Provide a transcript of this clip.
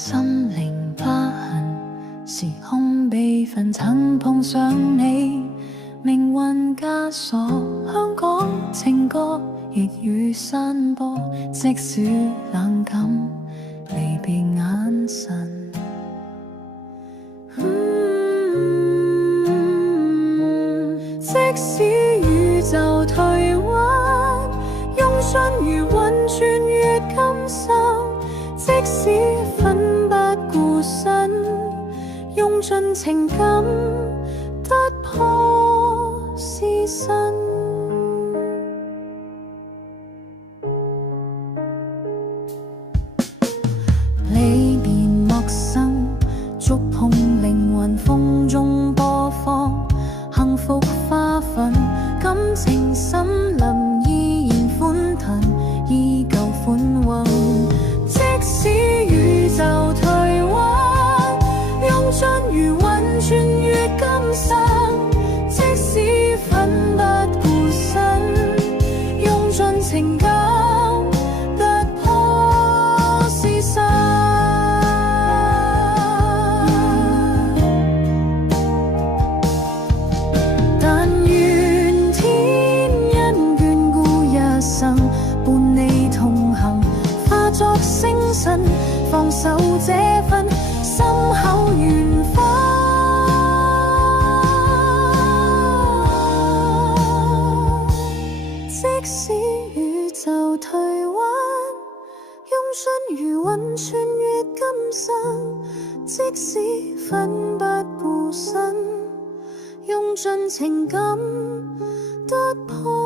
心靈疤痕，時空悲憤曾碰上你，命運枷鎖，香港情歌亦如散播，即使冷感離別眼神，即使宇宙退彎，用盡如雲穿越今生，即使奮不顧身，用盡情感突破屍身。離別陌生，觸碰靈魂，風中播放幸福花粉，感情森林依然歡騰，依舊寬宏。即使宇宙退彎，用盡如雲穿越今生，即使奮不顧身，用盡情感突破屍身。但願天因眷顧一生，伴你同行，化作星辰，放手這份深厚緣分。即使宇宙退彎，用盡如雲穿越今生，即使奮不顧身，用盡情感突破。